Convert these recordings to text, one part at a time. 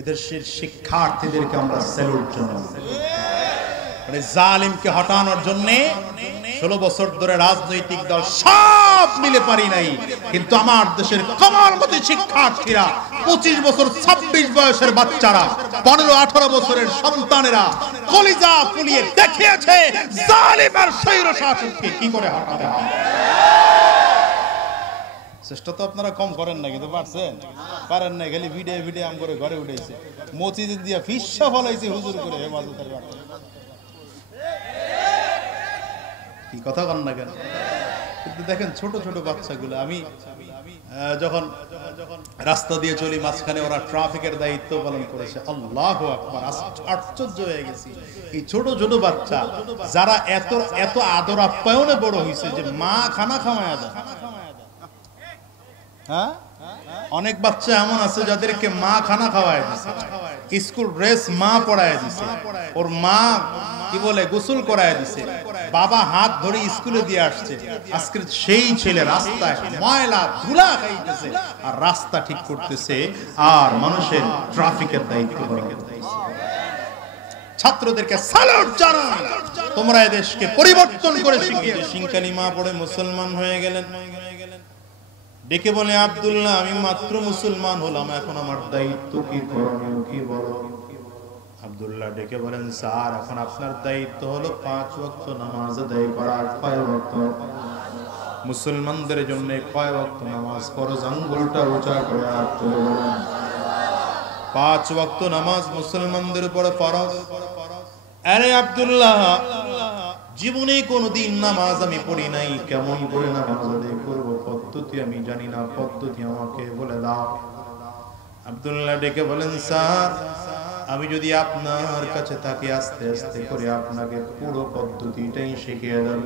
এদেশের শিক্ষার্থীদেরকে আমরা স্যালুট জানাই। মানে জালিমকে হটানোর জন্য 16 বছর ধরে রাজনৈতিক দল সব মিলে পারি নাই, কিন্তু আমার দেশের কমালমতি শিক্ষার্থীরা 25 বছর 26 বয়সের বাচ্চারা 15-18 বছরের সন্তানেরা কলিজা ফুলিয়ে দেখিয়েছে জালিম আর স্বৈর শাসককে কি করে হটাতে হয়। চেষ্টা তো আপনারা কম করেন না, কিন্তু পারেন না। খালি ভিডিও ভিডিও আম করে ঘরে উঠেছে, মসজিদে দিয়া ফিসা ফলাইছে হুজুর করে হেফাজতের বার্তা। কি কথা কন না কেন? কিন্তু দেখেন ছোট ছোট বাচ্চাগুলো, আমি যখন রাস্তা দিয়ে চলি মাঝখানে ওরা ট্রাফিকের দায়িত্ব পালন করেছে। আল্লাহু আকবার, আশ্চর্য হয়ে গেছি। এই ছোট ছোট বাচ্চা যারা এত এত আদর আপ্যায়নে বড় হয়েছে যে মা খানা খাওয়ায় দেয়। হ্যাঁ, অনেক বাচ্চা এমন আছে যাদেরকে মা খানা খাওয়ায় দিছে, স্কুল ড্রেস মা পরায় দিছে, ওর মা কি বলে গোসল করায় দিছে, বাবা হাত ধরে স্কুলে দিয়ে আসছে। আজকে সেই ছেলে রাস্তায় ময়লা ধুলা খাইতেছে আর রাস্তা ঠিক করতেছে আর মানুষের ট্রাফিকের দায়িত্ব পালন করতেছে। ছাত্রদেরকে স্যালুট জানাই, তোমরা এই দেশকে পরিবর্তন করে শিখিয়েছো। সিংকালি মা পড়ে মুসলমান হয়ে গেলেন, ডেকে বলে আব্দুল্লাহ আমি মাত্র মুসলমান হলাম, এখন আমার দায়িত্ব কি করণীয় কি বলো। আব্দুল্লাহ ডেকে বলেন স্যার এখন আপনার দায়িত্ব হলো 5 ওয়াক্ত নামাজ আদায় করা। কয় ওয়াক্ত? মুসলমানদের জন্য কয় ওয়াক্ত নামাজ ফরজ? আঙ্গুলটা উঁচা করে হাত তুলে বলেন 5 ওয়াক্ত নামাজ মুসলমানদের উপর ফরজ। আরে আব্দুল্লাহ জীবনে কোনদিন নামাজ আমি পড়ি নাই, কেমন করে নামাজ আদায় করব পদ্ধতি আমি জানি না, পদ্ধতি আমাকে বলে দাও। আব্দুল্লাহ ডেকে বলেন স্যার আমি যদি আপনার কাছে থাকি আস্তে আস্তে করে আপনাকে পুরো পদ্ধতিটাই শিখিয়ে দেব,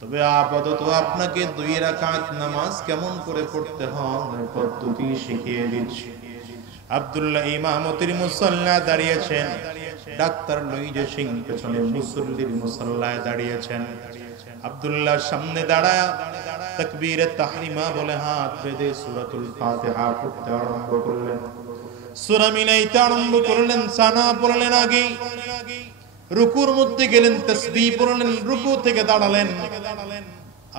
তবে আপাতত আপনাকে 2 রাকাত নামাজ কেমন করে পড়তে হয় পদ্ধতি শিখিয়ে দিচ্ছি। আব্দুল্লাহ ইমামতির মুসাল্লা দাঁড়িয়েছেন, ডাক্তার লইজে সিং পেছনে মুসল্লির মুসাল্লায় দাঁড়িয়েছেন। আব্দুল্লাহ সামনে দাঁড়ায় তাকবীরে তাহরিমা বলে হাত বেঁধে সূরাতুল ফাতিহা পড়তে আরম্ভ করলেন। সূরা মিলাইতে আরম্ভ করলেন, সানা পড়লেন, আগে রুকুর মধ্যে গেলেন, তাসবিহ পড়লেন, রুকু থেকে দাঁড়ালেন,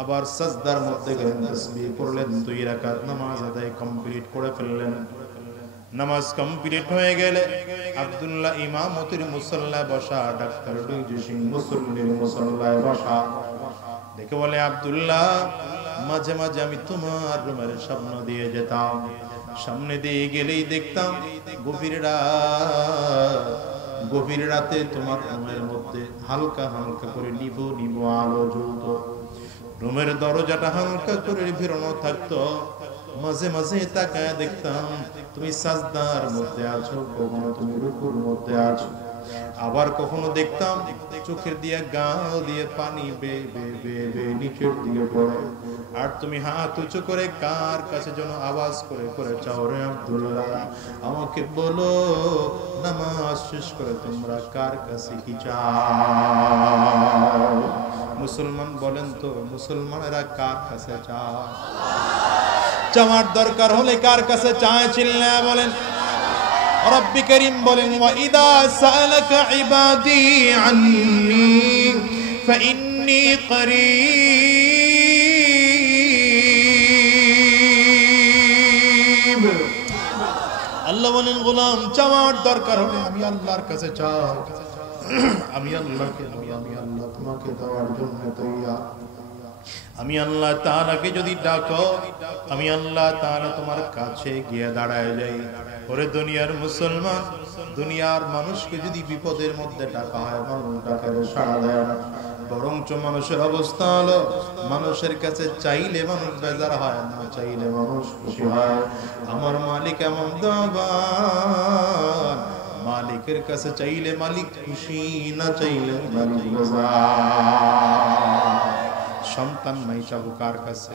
আবার সাজদার মধ্যে গেলেন, তাসবিহ পড়লেন। 2 রাকাত নামাজ আদায় কমপ্লিট করে ফেললেন। নামাজ কমপ্লিট হয়ে গেলে আব্দুল্লাহ ইমামতির মুসাল্লায় বসা, ডাক্তার লইজে সিং মুসল্লির মুসাল্লায় বসা। দেখে বলে আব্দুল্লাহ মাঝে মাঝে আমি তোমার রুমের সামনে দিয়ে যেতাম, সামনে দিয়ে গেলেই দেখতাম গভীর রাতে তোমার রুমের মধ্যে হালকা হালকা করে নিভু নিভু আলো জ্বলতো, রুমের দরজাটা হালকা করে ফিরানো থাকতো। মাঝে মাঝে তাকায় দেখতাম তুমি সাজদার মধ্যে আছো, কখনো তুমি রুকুর মধ্যে আছো, আবার কখনো দেখতাম চোখের দিয়ে গাল দিয়ে পানি বেয়ে বেয়ে বেয়ে নিচের দিকে পড়ে, আর তুমি হাত উঁচু করে কার কাছে যেন আওয়াজ করে করে চাও, রে আব্দুল্লাহ আমাকে বলো নামাজ শেষ করে তোমরা কার কাছে কি চাও? মুসলমান বলেন তো মুসলমানেরা কার কাছে চায়? চাওয়ার দরকার হলে কার কাছে চায়? চিল্লায়া বলেন। রব্বি করিম বলেন ওয়া ইদা সালাকা ইবাদি আন্নী ফাইন্নী করিব। আল্লাহ বলেন গোলাম চাওয়ার দরকার হলে আমি আল্লাহর কাছে চাও, আমি আল্লাহকে আমি আল্লাহ তোমাকে দেওয়ার জন্য তৈয়ার। আমি আল্লাহ তাআলাকে যদি ডাকো আমি আল্লাহ তাআলা তোমার কাছে গিয়ে দাঁড়ায় যাই। ওরে দুনিয়ার মুসলমান, দুনিয়ার মানুষকে যদি বিপদের মধ্যে ডাকা হয় মানুষ ডাকারে সাড়া দেয় না, বরঞ্চ মানুষের অবস্থা হলো মানুষের কাছে চাইলে মানুষ বেজার হয়, না চাইলে মানুষ খুশি হয়। আমার মালিক এমন দয়াবান, মালিকের কাছে চাইলে মালিক খুশি, না চাইলে মালিক বেজার। সন্তান নাই চাবো কার কাছে?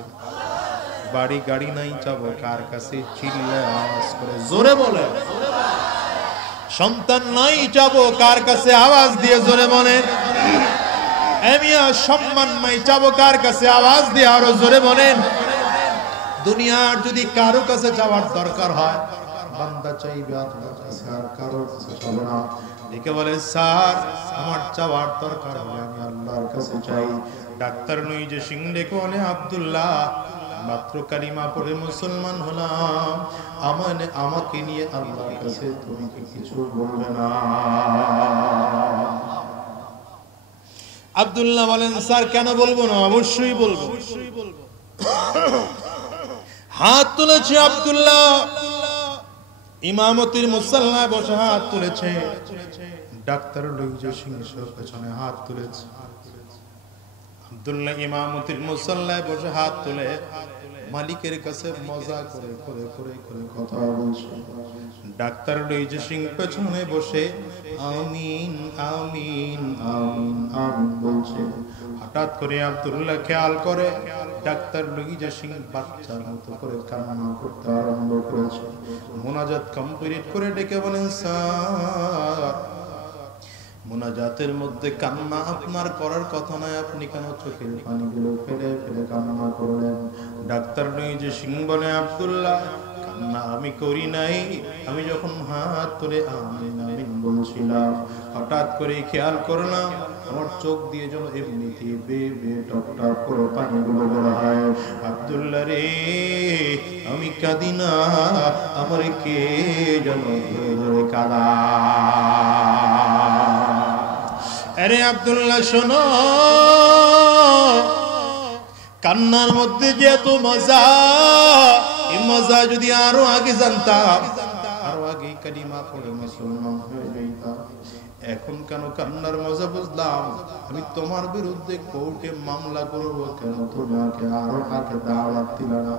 বাড়ি গাড়ি নাই চাবো কার কাছে? চিল্লে আওয়াজ করে জোরে বলে। সন্তান নাই চাবো কার কাছে? আওয়াজ দিয়ে জোরে বলেন। এমিয়া সম্মান নাই চাবো কার কাছে? আওয়াজ দিয়ে আরো জোরে বলেন। দুনিয়ার যদি কারো কাছে যাওয়ার দরকার হয় বান্দা চাইবে আল্লাহর কাছে, আর কারোর কাছে চাবে না। ডেকে বলে, স্যার আমার চাওয়ার দরকার হলে আমি আল্লাহর কাছে চাই। ডাক্তার নইজে সিং ডেকে বলে, আব্দুল্লাহ মাত্র কালিমা পড়ে মুসলমান হলাম, আমাকে নিয়ে আল্লাহর কাছে তুমি কি কিছু বলবে না? আব্দুল্লাহ বলেন, স্যার কেন বলবো না, অবশ্যই বলবো। হাত তুলেছে আব্দুল্লাহ, ইমামতির মুসাল্লায় বসে হাত তুলেছে। ডাক্তার লইজে সিংহের পেছনে হাত তুলেছে। আব্দুল্লাহ ইমামতির মুসাল্লায় বসে হাত তুলে মালিকের কাছে মজা করে করে করে করে কথা বলছে। ডাক্তার লইজে সিং পেছনে বসে আমিন আমিন আমিন আমিন বলছে। হঠাৎ করে আব্দুল্লাহ খেয়াল করে ডাক্তার লইজে সিং বাচ্চার মতো করে কান্না করতে আরম্ভ করেছে। মুনাজাত কমপ্লিট করে ডেকে বলেন, স্যার মুনাজাতের মধ্যে কান্না আপনার করার কথা নয়, আপনি কেন চোখের পানিগুলো ফেলে ফেলে কান্না করলেন? ডাক্তার লইজে সিং বলে, আব্দুল্লাহ কান্না আমি করি নাই, আমি যখন হাত তুলে আমিন আমিন বলছিলাম হঠাৎ করে খেয়াল করলাম আমার চোখ দিয়ে যেন এমনিতে বে বে টপ টপ করে পানিগুলো বের হয়। আব্দুল্লাহ রে আমি কাঁদি না, আমার কে যেন ধরে ধরে কাঁদা। আরে আব্দুল্লাহ শোনো, কান্নার মধ্যে যে এত মজা, এই মজা যদি আরো আগে জানতাম, আরো আগে কালিমা পড়ে মুসলমান হয়ে যাইতাম। এখন কেন কান্নার মজা বুঝলাম। আমি তোমার বিরুদ্ধে কোর্টে মামলা করবো কেন? তোমাকে আরো আগে দাওয়াত দিলা না?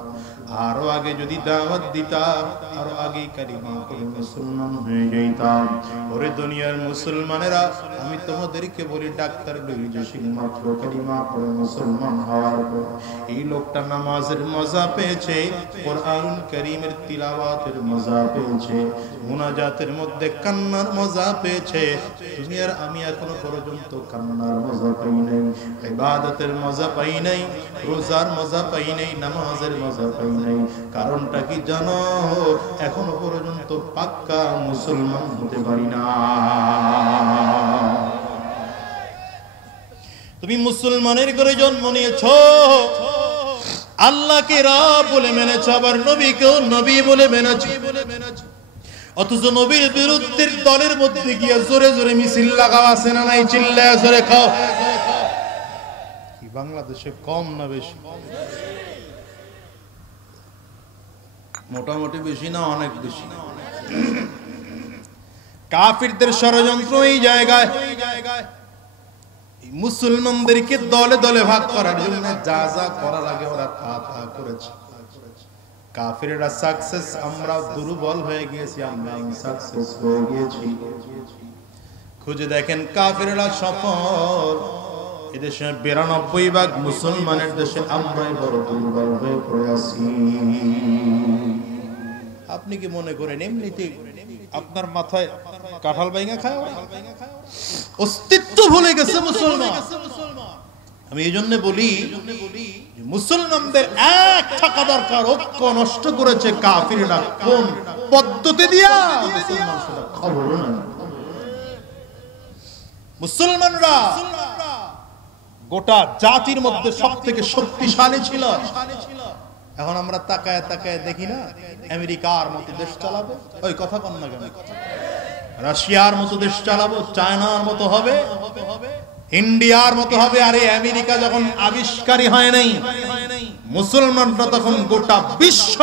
আরো আগে যদি দাওয়াত দিতাম, আরো আগে কালিমা পড়ে মুসলমান হয়ে যাইতাম। ওরে দুনিয়ার মুসলমানেরা, আমি তোমাদেরকে বলি ডাক্তার লইজে সিং মাত্র কালিমা পড়ে মুসলমান হওয়ার পর এই লোকটা নামাজের মজা পেয়েছে, কোরআনুল কারীমের তিলাওয়াতের মজা পেয়েছে, মুনাজাতের মধ্যে কান্নার মজা পেয়েছে। দুনিয়ার আমি এখনো পর্যন্ত কান্নার মজা পাই নাই, ইবাদতের মজা পাই নাই, রোজার মজা পাই নাই, নামাজের মজা পাই নাই। কারণটা কি জানো? এখনো পর্যন্ত পাক্কা মুসলমান হতে পারি না। তুমি মুসলমানের ঘরে জন্ম নিয়েছো, আল্লাহকে রব বলে মেনেছো, আবার নবীকেও নবী বলে মেনেছো। অথচ নবীর বিরুদ্ধের দলের মধ্যে গিয়ে জোরে জোরে মিছিল লাগাও আছে না নাই? চিল্লায় জোরে খাও। কি বাংলাদেশে কম না বেশি? মোটামুটি বেশি না, অনেক বেশি। কাফিরদের ষড়যন্ত্র এই জায়গায় মুসলমানদেরকে দলে দলে ভাগ করার জন্য যা যা করা লাগে ওরা তা তা করেছে। কাফিররা সাকসেস, আমরা দুর্বল হয়ে গিয়েছি, আমরা সাকসেস হয়ে গিয়েছি। খুঁজে দেখেন কাফিররা সফল। এদেশে 92% মুসলমানের দেশে আমরাই বড় দুর্বল হয়ে পড়ে আছি। আপনি কি মনে করেন এমনিতে আপনার মাথায় কাঁঠাল বাইঙা খায়? অস্তিত্ব ভুলে গেছে মুসলমান। আমি এই জন্য বলি মুসলমানদের এক থাকা দরকার। ঐক্য নষ্ট করেছে কাফিররা কোন পদ্ধতি দিয়া মুসলমান সেটা খবর না। মুসলমানরা গোটা জাতির মধ্যে সবথেকে শক্তিশালী ছিল। এখন আমরা তাকায় তাকায় দেখি না আমেরিকার মতো দেশ চালাবো, ওই কথা কন না কেন? রাশিয়ার মতো দেশ চালাবো, চায়নার মতো হবে, ইন্ডিয়ার মতো হবে। আরে আমেরিকা যখন আবিষ্কারই হয় নাই, মুসলমানরা তখন গোটা বিশ্ব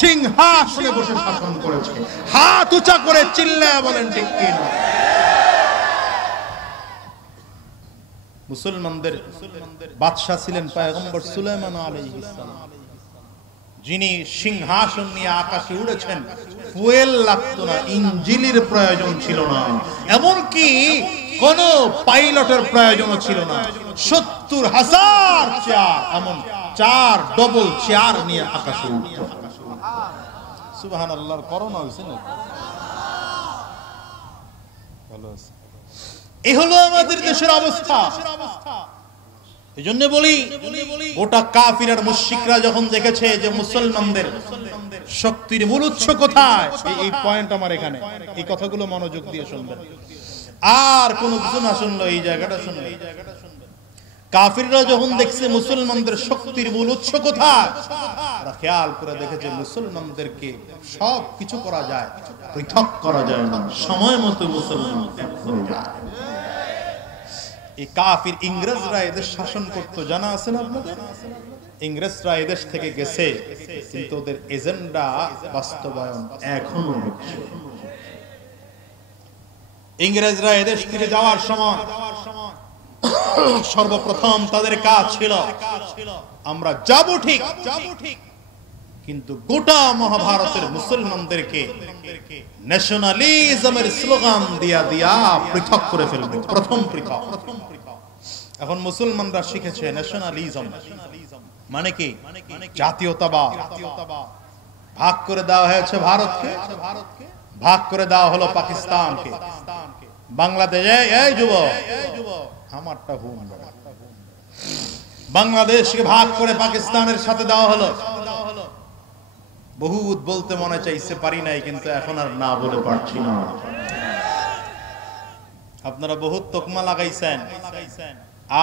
সিংহাসনে বসে শাসন করেছে। হাত উঁচা করে চিল্লায় বলেন ঠিক কিনা? মুসলমানদের বাদশা ছিলেন পয়গম্বর সুলাইমান আলাইহিস সালাম, যিনি সিংহাসন নিয়ে আকাশে উড়েছেন। ফুয়েল লাগতো না, ইঞ্জিনের প্রয়োজন ছিল না, এমনকি কোন পাইলটের প্রয়োজন ছিল না। 70,000 চেয়ার, এমন 4 ডবল চেয়ার নিয়ে আকাশে উঠত। সুবহানাল্লাহ। করোনা হয়েছে না? ভালো আছে। এই হলো আমাদের দেশের অবস্থা। এজন্য বলি গোটা কাফির আর মুশরিকরা যখন দেখেছে যে মুসলমানদের শক্তির মূল উৎস কোথায়, এই পয়েন্ট আমার এখানে, এই কথাগুলো মনোযোগ দিয়ে শুনবেন, আর কোনো কিছু না শুনলো এই জায়গাটা শুনবে। কাফিররা যখন দেখছে মুসলমানদের শক্তির মূল উৎস কোথায়, তারা খেয়াল করে দেখেছে মুসলমানদেরকে সব কিছু করা যায়, পৃথক করা যায় না, সময় মতো মুসলমান এক হয়ে যায়। এই কাফির ইংরেজরা এদের শাসন করতো, জানা আছে না আপনাদের? ইংরেজরা এদেশ থেকে গেছে, কিন্তু ওদের এজেন্ডা বাস্তবায়ন এখনো হচ্ছে। ইংরেজরা এদেশ থেকে যাওয়ার সময় সর্বপ্রথম তাদের কাজ ছিল আমরা যাব ঠিক, কিন্তু গোটা মহাভারতের মুসলমানদেরকে ন্যাশনালিজমের স্লোগান দিয়া দিয়া পৃথক করে ফেলবে, প্রথম পৃথক। এখন মুসলমানরা শিখেছে ন্যাশনালিজম মানে কি, জাতীয়তাবাদ। ভাগ করে দেওয়া হয়েছে ভারতকে, ভাগ করে দেওয়া হলো পাকিস্তানকে, বাংলাদেশে এই যুবক আমারটা হুম, বাংলাদেশকে ভাগ করে পাকিস্তানের সাথে দেওয়া হলো। বহুত বলতে মনে চাইছে, পারি নাই, কিন্তু এখন আর না বলে পারছি না। আপনারা বহুত তকমা লাগাইছেন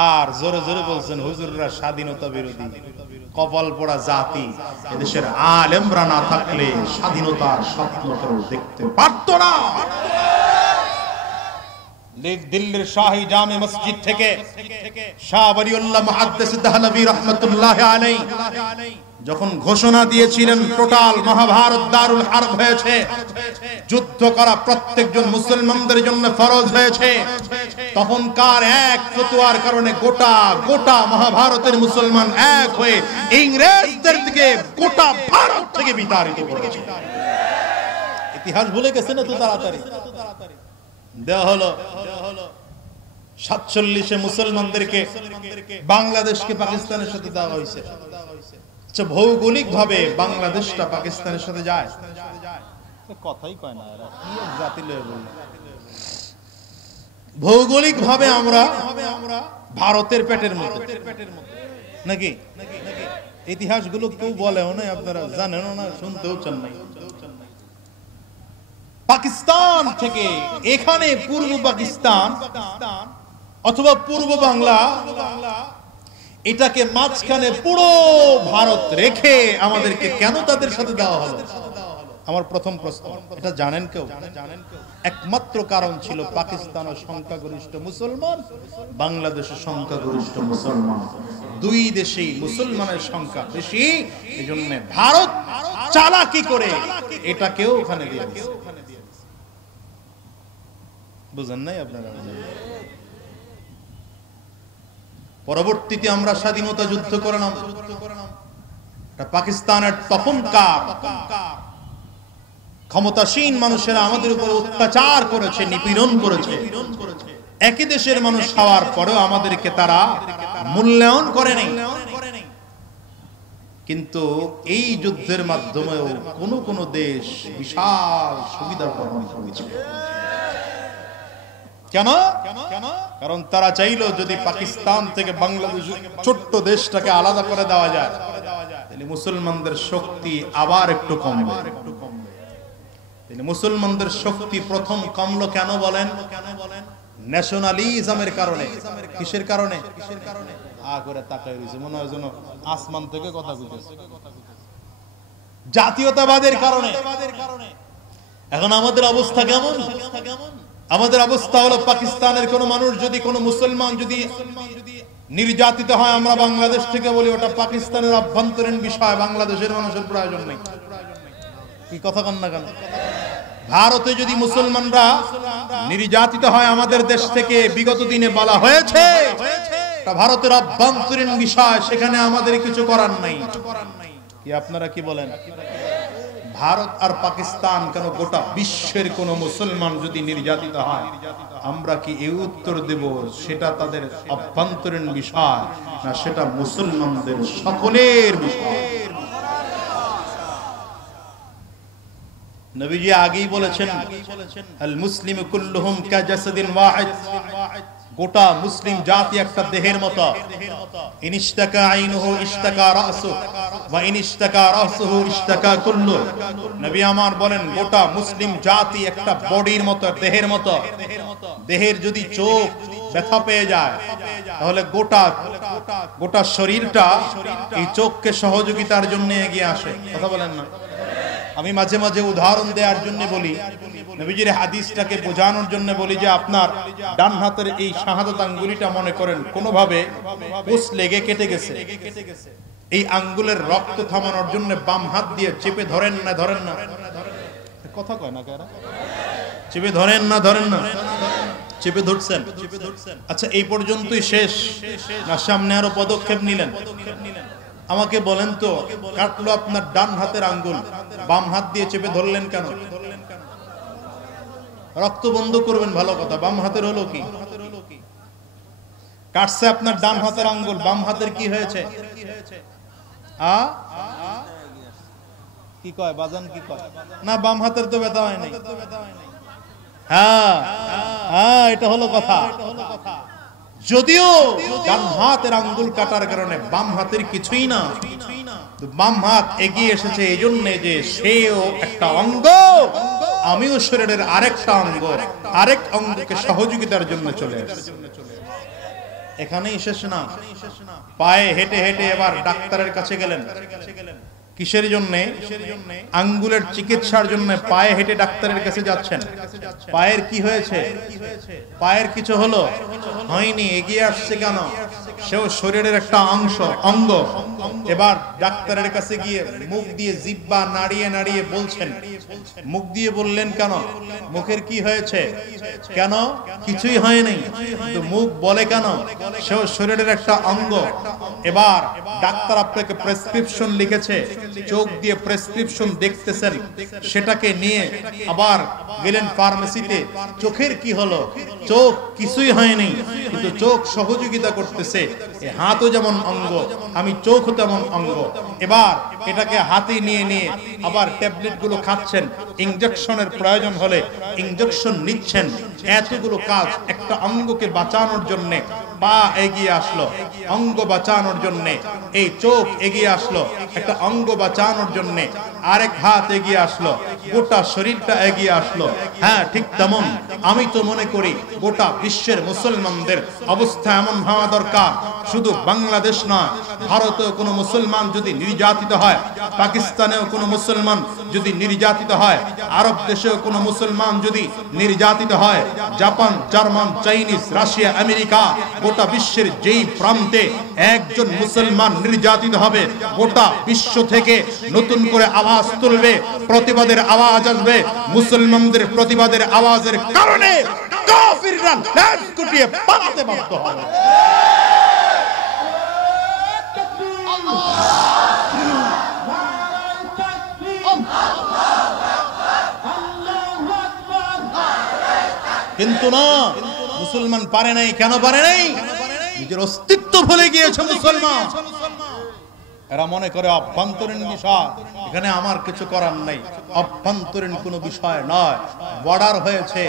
আর জোরে জোরে বলছেন হুজুররা স্বাধীনতা বিরোধী, কপাল পোড়া জাতি। এদেশের আলেমরা না থাকলে স্বাধীনতার স্বপ্ন কেউ দেখতে পারত না। দিল্লির শাহী জামে মসজিদ থেকে শাহ ওয়ালিউল্লাহ মুহাদ্দিস দেহলভী রাহমাতুল্লাহ আলাইহি যখন ঘোষণা দিয়েছিলেন টোটাল মহাভারত দারুল হারব হয়েছে, যুদ্ধ করা প্রত্যেকজন মুসলমানদের জন্য ফরজ হয়েছে, তখনকার এক ফতোয়ার কারণে গোটা গোটা মহাভারতের মুসলমান এক হয়ে ইংরেজদের দিকে গোটা ভারত থেকে বিতাড়িত করেছে। ইতিহাস ভুলে গেছে না তো তাড়াতাড়ি দেওয়া হলো 47-এ মুসলমানদেরকে বাংলাদেশকে পাকিস্তানের সাথে দেওয়া হয়েছে। আচ্ছা, ভৌগোলিক ভাবে বাংলাদেশটা পাকিস্তানের সাথে যায়? কথাই কয় না এরা, কি এক জাতি লয়ে বলল। ভৌগোলিক ভাবে আমরা ভারতের পেটের মধ্যে নাকি? ইতিহাসগুলো কেউ বলেও না, আপনারা জানেন না, শুনতেও চান নাই। পাকিস্তান থেকে এখানে পূর্ব পাকিস্তান অথবা পূর্ব বাংলা, এটাকে মাঝখানে পুরো ভারত রেখে আমাদেরকে কেন তাদের সাথে দেওয়া হলো? আমার প্রথম প্রশ্ন, এটা জানেন কেউ? একমাত্র কারণ ছিল পাকিস্তানের সংখ্যাগরিষ্ঠ মুসলমান, বাংলাদেশের সংখ্যাগরিষ্ঠ মুসলমান, দুই দেশেই মুসলমানের সংখ্যা বেশি। এজন্য ভারত চালাকি করে এটাকেও ওখানে দিয়ে দিয়েছে। বুঝেন নাই আপনারা? পরবর্তীতে আমরা স্বাধীনতা যুদ্ধ করলাম, পাকিস্তানের তখনকার ক্ষমতাসীন মানুষেরা আমাদের উপর অত্যাচার করেছে, নিপীড়ন করেছে। একই দেশের মানুষ হওয়ার পরেও আমাদেরকে তারা মূল্যায়ন করে নাই। কিন্তু এই যুদ্ধের মাধ্যমেও কোন কোন দেশ বিশাল সুবিধা গ্রহণ করেছে। কেন? কারণ তারা চাইলো যদি পাকিস্তান থেকে বাংলাদেশ ছোট্ট দেশটাকে আলাদা করে দেওয়া যায়, তাহলে মুসলমানদের শক্তি আবার একটু কমবে। মুসলমানদের শক্তি প্রথম কমলো কেন বলেন? ন্যাশনালিজমের কারণে। কিসের কারণে? করে তাকাই রয়েছে, মনে হয় যেন আসমান থেকে কথা কইতেছে। জাতীয়তাবাদের কারণে। এখন আমাদের অবস্থা কেমন? আমাদের অবস্থা হলো, পাকিস্তানের কোন মানুষ যদি, কোন মুসলমান যদি নির্যাতিত হয়, আমরা বাংলাদেশ থেকে বলি ওটা পাকিস্তানের আভ্যন্তরীণ বিষয়, বাংলাদেশের মানুষের প্রয়োজন নেই। কি কথা কন না কেন? ভারতে যদি মুসলমানরা নির্যাতিত হয় আমাদের দেশ থেকে, বিগত দিনে বলা হয়েছে ভারতের আভ্যন্তরীণ বিষয়, সেখানে আমাদের কিছু করার নাই। কি আপনারা কি বলেন? ভারত আর পাকিস্তান কেন, গোটা বিশ্বের কোন মুসলমান যদি নির্যাতিত হয়, আমরা কি এই উত্তর দেব সেটা তাদের আভ্যন্তরীণ বিষয় না সেটা মুসলমানদের সকলের বিষয়? নবীজি আগেই বলেছেন আল মুসলিমু কুল্লুহুম কাজাসাদিন ওয়াহিদ, গোটা মুসলিম জাতি একটা দেহের মতো। ইনিশতাকা আইনুহু ইশতাকা রাসুহু ওয়া ইনিশতাকা রাসুহু ইশতাকা কুল্লু। নবী আমার বলেন গোটা মুসলিম জাতি একটা বডির মতো, দেহের মতো। দেহের যদি চোখ ব্যথা পেয়ে যায় তাহলে গোটা শরীরটা এই চোখকে সহযোগিতার জন্য এগিয়ে আসে। কথা বলেন না? আমি মাঝে মাঝে উদাহরণ দেওয়ার জন্য বলি, নবীজির হাদিসটাকে বোঝানোর জন্য বলি যে আপনার ডান হাতের এই শাহাদাত আঙ্গুলিটা মনে করেন কোনোভাবে কোষ লেগে কেটে গেছে। এই আঙ্গুলের রক্ত থামানোর জন্য বাম হাত দিয়ে চেপে ধরেন না কথা কয় না কারা? চেপে ধরেন না চেপে ধরছেন। আচ্ছা, এই পর্যন্তই শেষ না সামনে আরো পদক্ষেপ নিলেন? আমাকে বলেন তো, কাটলো আপনার ডান হাতের আঙ্গুল, বাম হাত দিয়ে চেপে ধরলেন কেন? রক্ত বন্ধ করবেন, ভালো কথা। বাম হাতের হলো কি? কাটছে আপনার ডান হাতের আঙ্গুল, বাম হাতের কি হয়েছে? কি কয় বাজান, কি কয়? না, বাম হাতের তো ব্যথা হয় নাই। হ্যাঁ, এটা হলো কথা। যদিও ডান হাতের আঙ্গুল কাটার কারণে বাম হাতের কিছুই না, বাম হাত এগিয়ে এসেছে এই জন্য যে সেও একটা অঙ্গ, আমিও শরীরের আরেকটা অঙ্গ, আরেক অঙ্গকে সহযোগিতার জন্য চলে এসেছে। এখানেই শেষ না, পায়ে হেঁটে হেঁটে এবার ডাক্তারের কাছে গেলেন। কিসের জন্য? আঙ্গুলের চিকিৎসার জন্য পায়ে হেঁটে ডাক্তারের কাছে যাচ্ছেন। পায়ের কি হয়েছে? পায়ের কিছু হলো? হয়নি। এগিয়ে আসছে কেন? সেও শরীরের একটা অঙ্গ। এবার ডাক্তারের কাছে গিয়ে মুখ দিয়ে জিহ্বা নাড়িয়ে নাড়িয়ে বলছেন। মুখ দিয়ে বললেন কেন? মুখের কি হয়েছে? কেন? কিছুই হয়নি, কিন্তু মুখ বলে কেন? সেও শরীরের একটা অঙ্গ। এবার ডাক্তার আপনাকে প্রেসক্রিপশন লিখেছে, চোখ দিয়ে প্রেসক্রিপশন দেখতেছেন, সেটাকে নিয়ে আবার গেলেন ফার্মেসিতে। চোখের কি হলো? চোখ কিছুই হয়নি, কিন্তু চোখ সহযোগিতা করতেছে। হাতও যেমন অঙ্গ, আমি চোখ তেমন অঙ্গ। এবার এটাকে হাতে নিয়ে নিয়ে আবার ট্যাবলেট গুলো খাচ্ছেন, ইনজেকশনের প্রয়োজন হলে ইনজেকশন নিচ্ছেন। এতগুলো কাজ একটা অঙ্গকে বাঁচানোর জন্য। পা এগিয়ে আসলো অঙ্গ বাঁচানোর জন্য, এই চোখ এগিয়ে আসলো একটা অঙ্গ বাঁচানোর জন্য, আরেক হাত এগিয়ে আসলো, গোটা শরীরটা এগিয়ে আসলো। হ্যাঁ, ঠিক তেমন আমি তো মনে করি গোটা বিশ্বের মুসলমানদের অবস্থা এমন হওয়া দরকার। শুধু বাংলাদেশ নয়, ভারতেও কোনো মুসলমান যদি নির্যাতিত হয়, পাকিস্তানেও কোনো মুসলমান যদি নির্যাতিত হয়, আরব দেশেও কোনো মুসলমান যদি নির্যাতিত হয়, Japan, German, Chinese, Russia, America, গোটা বিশ্বের যেই প্রান্তে একজন মুসলমান নির্যাতিত হবে, গোটা বিশ্ব থেকে নতুন করে আওয়াজ তুলবে, প্রতিবাদের আওয়াজ আসবে। মুসলমানদের প্রতিবাদের আওয়াজের কারণে কাফিররা লেজ গুটিয়ে পালাতে বাধ্য হবে। কিন্তু না, মুসলমান পারে নাই। কেন পারে নাই? নিজের অস্তিত্ব ভুলে গিয়েছে মুসলমান। এরা মনে করে অভ্যন্তরীণ বিষয়, এখানে আমার কিছু করার নাই। অভ্যন্তরীণ কোনো বিষয় নয়, বর্ডার হয়েছে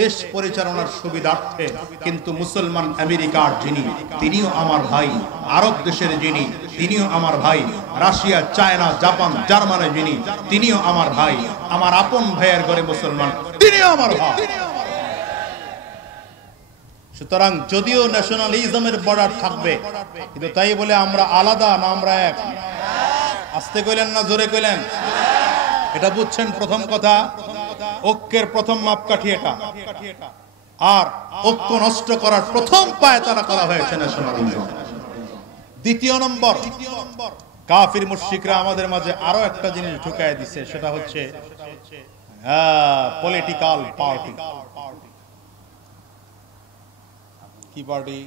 দেশ পরিচালনার সুবিধার্থে। কিন্তু মুসলমান আমেরিকার যিনি, তিনিও আমার ভাই। আরব দেশের যিনি, তিনিও আমার ভাই। রাশিয়া, চায়না, জাপান, জার্মানি যিনি, তিনিও আমার ভাই। আমার আপন ভাইয়ের ঘরে মুসলমান, তিনিও আমার ভাই। সুতরাং যদিও ন্যাশনালিজমের বর্ডার থাকবে, কিন্তু তাই বলে আমরা আলাদা না, আমরা এক। আস্তে কইলেন না জোরে কইলেন? এটা বুঝছেন? প্রথম কথা, ঐক্যের প্রথম মাপকাঠি এটা। আর ঐক্য নষ্ট করার প্রথম পায়তারা করা হয়েছে ন্যাশনালিজম। দ্বিতীয় নম্বর, কাফির মুশরিকরা আমাদের মাঝে আরো একটা জিনিস ঢুকায় দিছে, সেটা হচ্ছে পলিটিক্যাল পার্টি। কি পার্টি?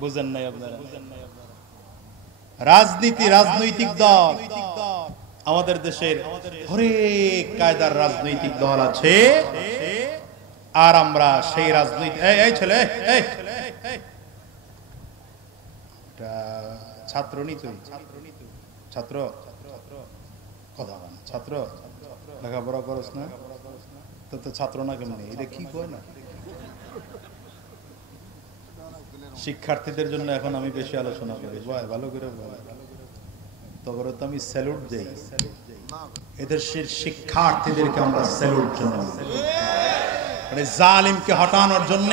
বুঝেন নাই আপনারা? রাজনীতি, রাজনৈতিক দল। আমাদের দেশের হরেক কায়দার রাজনৈতিক দল আছে, আর আমরা সেই রাজনীতি। এই ছেলে, ছাত্র নি তুই? ছাত্র কথা বল। ছাত্র লেখাপড়া করস না তো ছাত্র না কেমনি, এটা কি কয় না। শিক্ষার্থীদের জন্য এখন আমি বেশি আলোচনা করি, ভালো করে তবে তো আমি স্যালুট দেই, এদের শিক্ষার্থীদেরকে আমরা স্যালুট জানাই। মানে জালিমকে হটানোর জন্য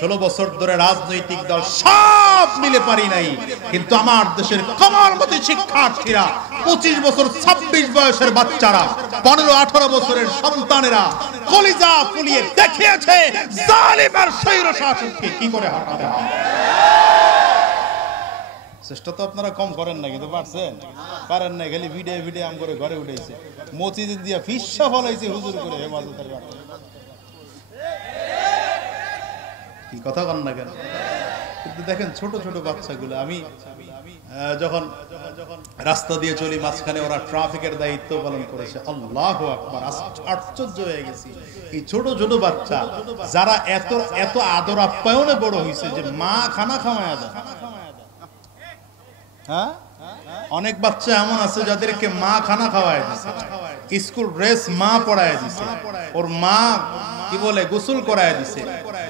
16 বছর ধরে রাজনৈতিক দল সব মিলে পারি নাই, কিন্তু আমার দেশের কমলমতি শিক্ষার্থীরা 25 বছর 26 বয়সের বাচ্চারা 15-18 বছরের সন্তানেরা কলিজা ফুলিয়ে দেখিয়েছে জালিম আর স্বৈর শাসককে কি করে হটাতে হয়। চেষ্টা তো আপনারা কম করেন না, কিন্তু পারেন না, খালি ভিডিও আম করে ঘরে উঠেছে, মসজিদে দিয়া ফিসা ফলাইছে হুজুর করে হেফাজতের ব্যাপারে। কি কথা কন না কেন? কিন্তু দেখেন ছোট ছোট বাচ্চাগুলো, আমি যখন রাস্তা দিয়ে চলি মাঝখানে ওরা ট্রাফিকের দায়িত্ব পালন করেছে, আল্লাহু আকবার, আশ্চর্য হয়ে গেছি। এই ছোট ছোট বাচ্চা যারা এত এত আদর আপ্যায়নে বড় হয়েছে যে মা খানা খাওয়ায় দেয়। হ্যাঁ, অনেক বাচ্চা এমন আছে যাদেরকে মা খানা খাওয়ায় দিছে, স্কুল ড্রেস মা পরায় দিছে, ওর মা কি বলে গোসল করায় দিছে,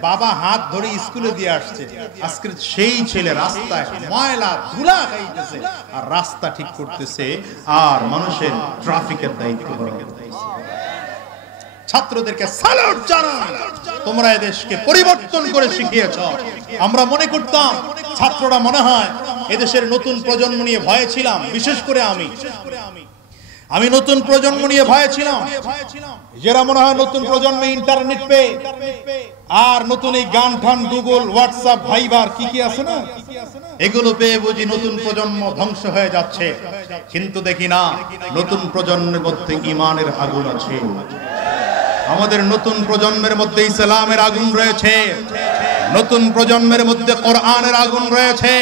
বাবা হাত ধরে স্কুলে দিয়ে আসছে। আজকের সেই ছেলে রাস্তায় ময়লা ধুলা খাইতেছে আর রাস্তা ঠিক করতেছে আর মানুষের ট্রাফিকের দায়িত্ব পালন করতেছে। ছাত্রদেরকে স্যালুট জানাই, তোমরা এই দেশকে পরিবর্তন করে শিখিয়েছো। আমরা মনে করতাম ছাত্ররা মনে হয় এদেশের নতুন প্রজন্ম নিয়ে ভয়ে ছিলাম, বিশেষ করে আমি নতুন প্রজন্ম নিয়ে ভয়ে ছিলাম, যারা মনে হয় নতুন প্রজন্মে ইন্টারনেট পেয়ে আর নতুন এই গান ঠান গুগল হোয়াটসঅ্যাপ ভাইবার কি কি আছে না, এগুলো পেয়ে বুঝি নতুন প্রজন্ম ধ্বংস হয়ে যাচ্ছে। কিন্তু দেখি না, নতুন প্রজন্মের মধ্যে ঈমানের আগুন আছে, আমাদের নতুন প্রজন্মের মধ্যে ইসলামের আগুন রয়েছে, নতুন প্রজন্মের মধ্যে কোরআনের আগুন রয়েছে,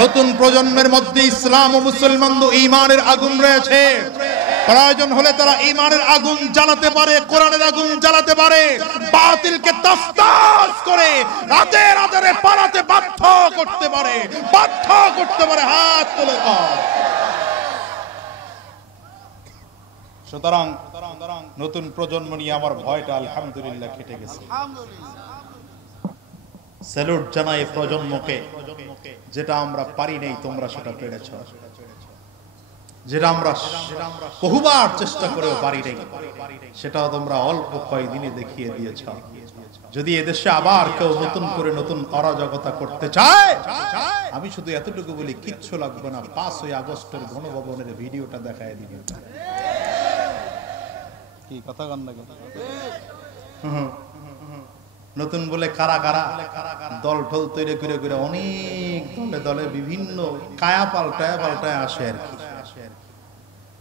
নতুন প্রজন্মের মধ্যে ইসলাম ও মুসলমান ঈমানের আগুন রয়েছে। প্রয়োজন হলে তারা ঈমানের আগুন জ্বালাতে পারে, কোরআনের আগুন জ্বালাতে পারে, বাতিলকে তসতাস করে রাতের আধারে পালাতে বাধ্য করতে পারে। হাত তুলে সুতরাং নতুন প্রজন্ম নিয়ে আমার ভয়টা আলহামদুলিল্লাহ কেটে গেছে। স্যালুট জানাই প্রজন্মকে, যেটা আমরা পারি নাই তোমরা সেটা পেরেছ, যেটা আমরা বহুবার চেষ্টা করেও পারি নাই সেটাও তোমরা অল্প কয়েকদিনে দেখিয়ে দিয়েছ। যদি এদেশে আবার কেউ নতুন করে নতুন অরাজকতা করতে চায়, আমি শুধু এতটুকু বলি, কিচ্ছু লাগবে না, 5ই আগস্টের গণভবনের ভিডিওটা দেখায় দিবেন। কি কথা কন না? নতুন বলে কারা কারা দল ঠল তৈরি করে করে অনেক দলে বিভিন্ন কায়া পাল্টায় আসে আর কি।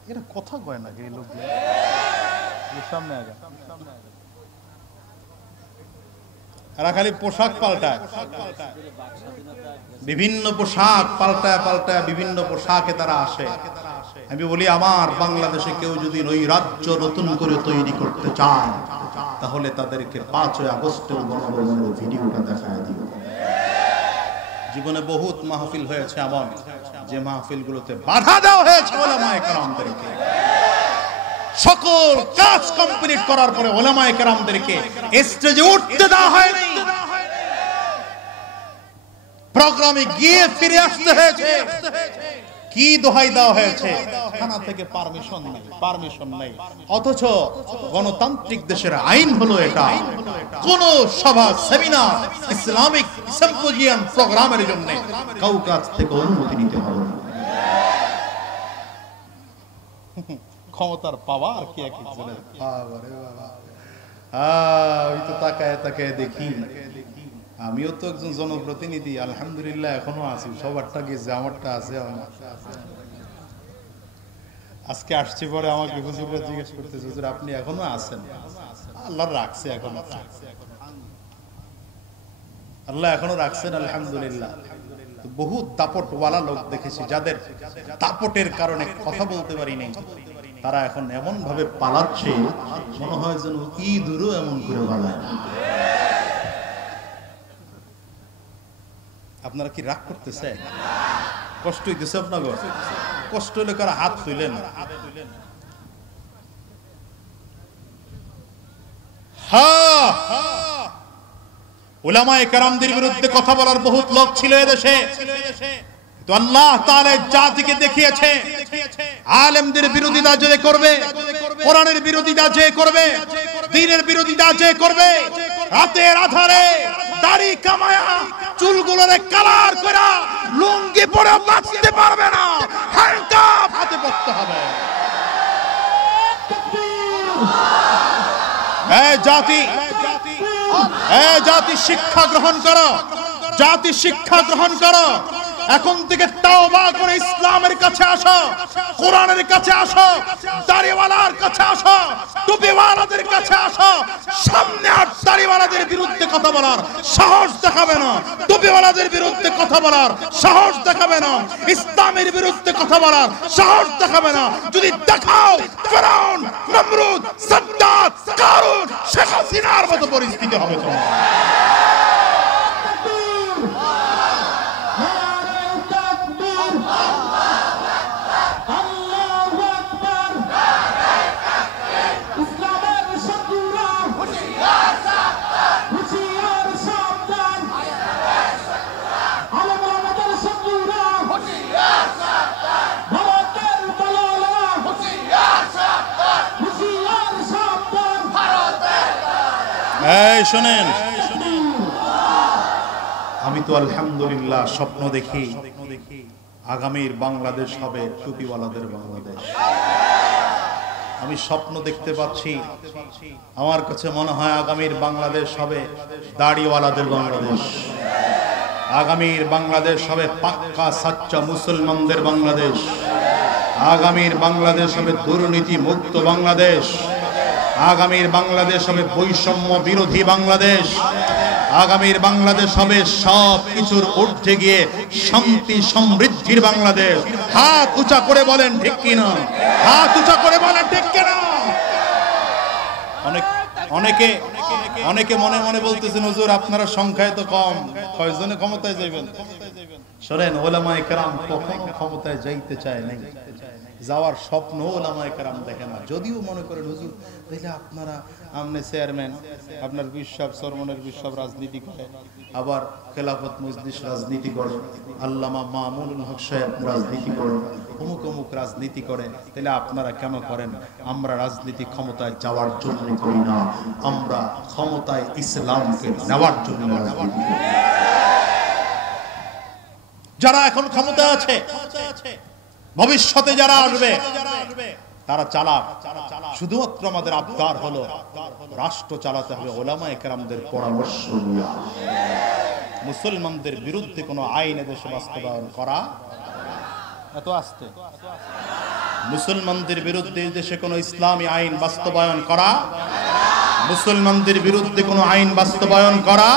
এটা কথা কয় না এই লোকগুলো, সামনে আগে এরা খালি পোশাক পাল্টায়, বিভিন্ন পোশাক পাল্টায় বিভিন্ন পোশাকে তারা আসে। আমি বলি, আমার বাংলাদেশে কেউ যদি ওই রাজ্য নতুন করে তৈরি করতে চায়, তাহলে তাদেরকে 5ই আগস্টের গণভবনের ভিডিওটা দেখায় দিও। জীবনে বহুত মাহফিল হয়েছে এমন যে মাহফিলগুলোতে বাধা দেওয়া হয়েছে উলামায়ে কেরামদেরকে। সকল কাজ কমপ্লিট করার পরে উলামায়ে কেরামদেরকে স্টেজে উঠতে দেওয়া হয়নি, প্রোগ্রামে গিয়ে ফিরে আসতে হয়েছে। কি দোহাই দেওয়া হয়েছে, থানা থেকে পারমিশন নাই। অথচ গণতান্ত্রিক দেশের আইন হলো এটা, কোন সভা, সেমিনার, ইসলামিক সিম্পোজিয়াম প্রোগ্রামের জন্য কারো কাছ থেকে অনুমতি নিতে হবে না। ক্ষমতার পাওয়ার কি এক একজনের, বাবারে বাবা। ওই তো তাকায় দেখি, আমিও তো একজন জনপ্রতিনিধি, আলহামদুলিল্লাহ এখনো আছি, সবারটা গেছে, আমারটা আছে। আজকে আসছি পরে আমাকে হুজুররা জিজ্ঞেস করতেছে, হুজুর আপনি এখনো আছেন? আল্লাহ রাখছে, আল্লাহ এখনো রাখছেন, আলহামদুলিল্লাহ। বহু দাপটওয়ালা লোক দেখেছি যাদের দাপটের কারণে কথা বলতে পারি নাই, তারা এখন এমন ভাবে পালাচ্ছে মনে হয় যেন ইঁদুরও এমন করে পালায়। আপনারা কি রাগ করতেছে? কষ্ট হইতেছে আপনার? কষ্ট হলে কারো হাত তুলেন। হ্যাঁ, উলামায়ে কেরামদের বিরুদ্ধে কথা বলার বহুত লোক ছিল এদেশে, তো আল্লাহ তাআলা জাতিকে দেখিয়েছে আলেমদের বিরোধিতা যে করবে, কোরআনের বিরোধিতা যে করবে, দ্বীনের বিরোধিতা যে করবে, রাতের আধারে দাড়ি কামায়া চুলগুলোরে কালার করা লুঙ্গি পরে বাঁচতে পারবে না, হ্যান্ডকাফ হাতে পড়তে হবে। জাতি শিক্ষা গ্রহণ করো, জাতি শিক্ষা গ্রহণ করো। এখন থেকে তাওবা করে ইসলামের কাছে আসো, কোরআনের কাছে আসো, দাড়িওয়ালার কাছে আসো, টুপিওয়ালাদের কাছে আসো। সামনে আর দাড়িওয়ালাদের বিরুদ্ধে কথা বলার সাহস দেখাবে না, টুপিওয়ালাদের বিরুদ্ধে কথা বলার সাহস দেখাবে না, ইসলামের বিরুদ্ধে কথা বলার সাহস দেখাবে না। যদি দেখাও ফিরআউন, নমরুদ, সাদ্দাত, কারুন, শেখ হাসিনার মতো পরিস্থিতি হবে তোমার। শোনেন, আমি তো আলহামদুলিল্লাহ স্বপ্ন দেখি আগামীর বাংলাদেশ হবে টুপিওয়ালাদের বাংলাদেশ। আমি স্বপ্ন দেখতে পাচ্ছি, আমার কাছে মনে হয় আগামীর বাংলাদেশ হবে দাড়িওয়ালাদের বাংলাদেশ, আগামীর বাংলাদেশ হবে পাক্কা সাচ্চা মুসলমানদের বাংলাদেশ, আগামীর বাংলাদেশ হবে দুর্নীতি মুক্ত বাংলাদেশ, আগামীর বাংলাদেশ হবে বৈষম্য বিরোধী বাংলাদেশ, আগামীর বাংলাদেশ হবে সব কিছুর ঊর্ধ্বে গিয়ে শান্তি সমৃদ্ধির বাংলাদেশ। হাত উঁচা করে বলেন ঠিক কিনা, হাত উঁচা করে বলেন ঠিক কিনা। অনেকে মনে মনে বলতেছেন হুজুর আপনারা সংখ্যায় তো কম, কয়জনে ক্ষমতায় যাইবেন? শোনেন, ওলামায়ে কেরাম কখনো ক্ষমতায় যাইতে চায় নাই, যাওয়ার স্বপ্ন ওলামায়ে কেরাম দেখে না। যদিও মনে করেন হুজুর তাইলে আপনারা আমনে চেয়ারম্যান, আপনার বিশ্বব সরমনের বিশ্বব রাজনীতি করে, আবার খেলাফত মজলিস রাজনীতি করে, আল্লামা মামুনুল হক সাহেব রাজনীতি করে, অমুক অমুক রাজনীতি করে, তাহলে আপনারা কেন করেন? আমরা রাজনীতি ক্ষমতায় যাওয়ার জন্য করি না, আমরা ক্ষমতায় ইসলামকে নেওয়ার জন্য রাজনীতি করি। যারা এখন ক্ষমতায় আছে, ভবিষ্যতে যারা আসবে তারা চালাক। শুধুমাত্র আমাদের আবদার হলো রাষ্ট্র চালাতে হবে ওলামায়ে কেরামদের পরামর্শ নিয়ে। মুসলমানদের বিরুদ্ধে কোনো আইন দেশে বাস্তবায়ন করা, এত আসতে মুসলমানদের বিরুদ্ধে দেশে কোনো ইসলামী আইন বাস্তবায়ন করা, মুসলমানদের বিরুদ্ধে কোনো আইন বাস্তবায়ন করা,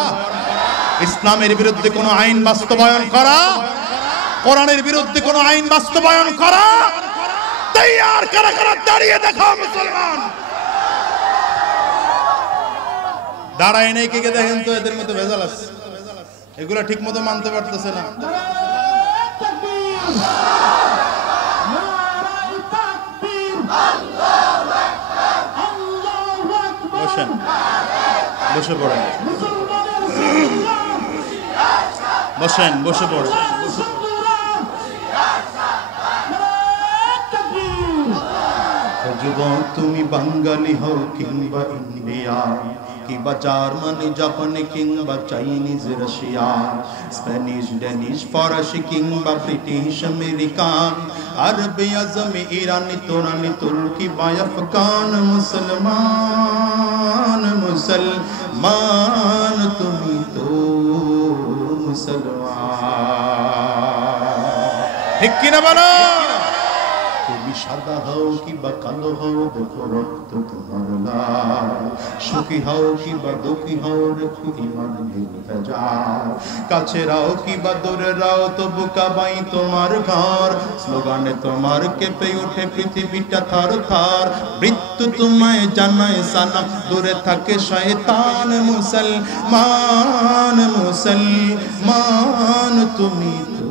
ইসলামের বিরুদ্ধে কোনো আইন বাস্তবায়ন করা, কোরআনের বিরুদ্ধে কোনো আইন বাস্তবায়ন করা তৈয়ার কারা কারা দাঁড়িয়ে দেখাও মুসলমান। দাঁড়ায় নেই কে দেখেন তো, এদের মধ্যে ভেজাল আছে, এগুলা ঠিক মতো মানতে পারতেছে না। বসেন, বসে পড়েন, বসেন, বসে পড়েন। যুবক তুমি বাঙালি হও কিংবা ইন্ডিয়া, কিংবা জার্মানি জাপানি কিংবা চাইনিজ রাশিয়া, স্প্যানিশ ড্যানিশ ফরাসি কিংবা ব্রিটিশ আমেরিকান, আরবি আজমি ইরানি তুরানি তুর্কি বা আফগান, মুসলমান মুসলমান তুমি তো মুসলমান। ঠিক কিনা বলো? তুমি সাদা হও কিংবা কালো হও, দেখো রক্ত তোমার লাল, সুখী হও কিংবা দুঃখী হও, রেখো ঈমান নির্ভেজাল, কাছে রাও কিংবা দূরে রাও, তবু কাবাই তোমার ঘর, স্লোগানে তোমার কেঁপে ওঠে পৃথিবীটা থার থার, মৃত্যু তোমায় জানায় সালাম, দূরে থাকে শয়তান, মুসলমান মুসলমান তুমি তো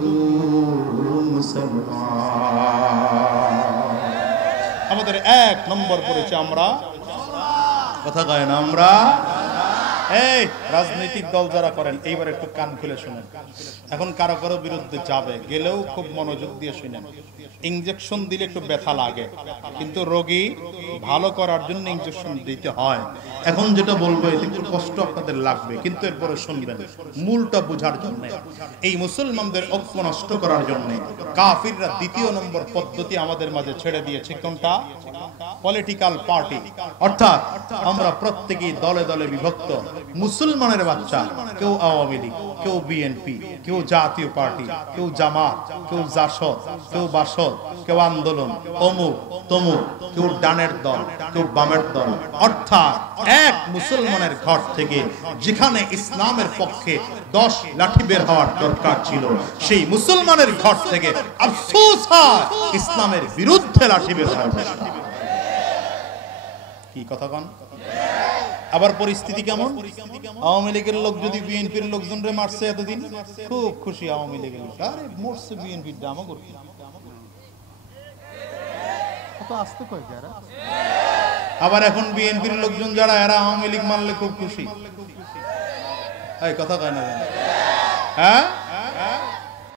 মুসলমান। আমাদের এক নম্বর পড়েছে আমরা কথা কয় না আমরা। এই রাজনৈতিক দল যারা করেন এইবার একটু কান খুলে শুনেন। এখন কারো কারো বিরুদ্ধে যাবে, গেলেও খুব মনোযোগ দিয়ে শুনেন। ইনজেকশন দিলে একটু ব্যথা লাগে, কিন্তু রোগী ভালো করার জন্য ইনজেকশন দিতে হয়। এখন যেটা বলবো এতে একটু কষ্ট আপনাদের লাগবে, কিন্তু এরপরে শুনবেন মূলটা বোঝার জন্য। এই মুসলমানদের ঐক্য নষ্ট করার জন্য কাফিররা দ্বিতীয় নম্বর পদ্ধতি আমাদের মাঝে ছেড়ে দিয়েছে। কোনটা? Political party. অর্থাৎ আমরা প্রত্যেকেই দলে দলে বিভক্ত। মুসলমানের বাচ্চা কেউ আওয়ামী লীগ, কেউ বিএনপি, কেউ জাতীয় পার্টি, কেউ জামাত, কেউ জাসদ, কেউ বাসদ, কেউ আন্দোলন, অমুক তমুক, কেউ ডানের দল, কেউ বামের দল। অর্থাৎ এক মুসলমানের ঘর থেকে যেখানে ইসলামের পক্ষে 10 লাঠি বের হওয়ার দরকার ছিল, সেই মুসলমানের ঘর থেকে আফসোস হয় ইসলামের বিরুদ্ধে লাঠি বের হয়। কি কথা কন? আবার পরিস্থিতি কেমন? আওয়ামী লীগের লোক যদি বিএনপির লোকজনরে মারছে এতদিন, খুব খুশি আওয়ামী লীগের লোক, আরে মরছে বিএনপির দামও করতে। আসতে কয় যারা, আবার এখন বিএনপির লোকজন যারা, এরা আওয়ামী লীগ মানলে খুব খুশি। এই কথা কয় না? হ্যাঁ,